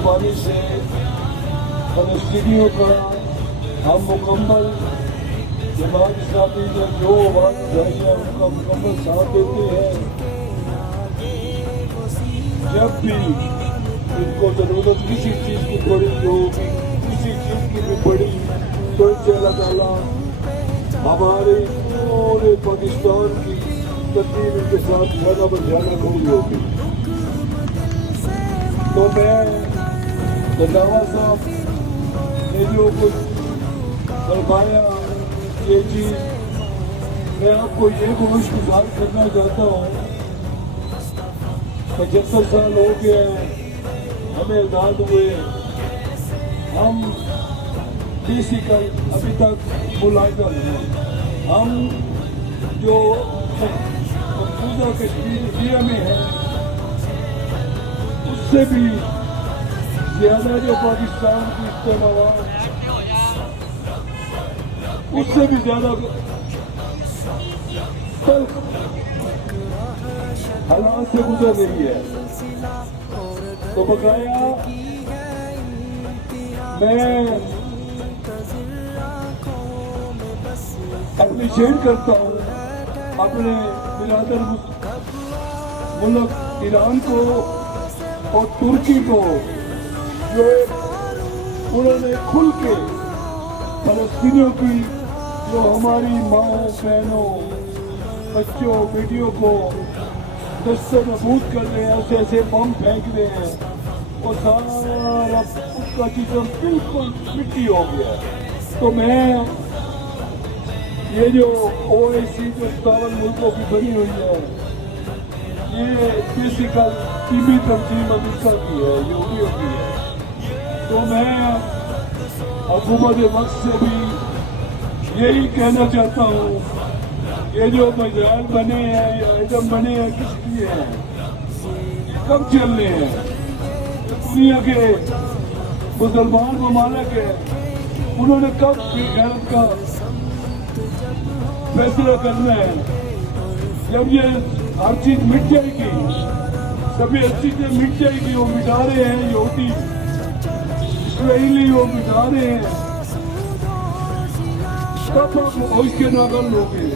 مہربانی سے فلسطینیوں کا ہم مکمل جماعت اسلامی میں جو بات چاہیے ان کا مکمل ساتھ دیتے ہیں. جب بھی ان کو ضرورت کسی چیز کی پڑی ہو، کسی چیز کی بھی پڑی، تو ان سے اللہ تعالیٰ ہمارے پورے پاکستان کی تدبیر ان کے ساتھ جانا بجانا کھڑی ہوگی. تو میں رضاوہ صاحب نے جو کچھ فرمایا یہ چیز میں آپ کو یہ گزار کرنا چاہتا ہوں. 75 سال ہو گئے ہیں ہمیں آزاد ہوئے، ہم بیسیکل ابھی تک ملاحظہ ہیں. ہم جو مقبوضہ کشمیر انڈیا میں ہے اس سے بھی زیادہ جو پاکستان کی استعمال اس سے بھی زیادہ تلخ حالات سے گزر رہی ہے. تو بقایا میں اپریشیٹ کرتا ہوں اپنے برادر ملک ایران کو اور ترکی کو جو انہوں نے کھل کے فلسطینیوں کی جو ہماری ماؤں بہنوں بچوں بیٹیوں کو دست نبود کر رہے ہیں، ایسے ایسے بم پھینک رہے ہیں، وہ سارا اس کا جسم بالکل مٹی ہو گیا. تو میں یہ جو OIC جو 57 ملکوں کی بنی ہوئی ہے یہ بیسیکل ٹیمی تنظیم امریکہ کی ہے، یہودیوں کی ہے. تو میں حکومت وقت سے بھی یہی کہنا چاہتا ہوں یہ جو میزائل بنے ہیں یا ایٹم بنے ہیں کس لیے ہیں، کب چلنے ہیں؟ دنیا کے مسلمان ممالک ہیں، انہوں نے کب غیرت کا فیصلہ کرنا ہے؟ جب یہ ہر چیز مٹ جائے گی، سبھی ہر چیزیں مٹ جائے گی. وہ مٹا رہے ہیں یہودی اسرائیلی، وہ مٹا رہے ہیں، تب آپ اس کے ناقل ہو گئے.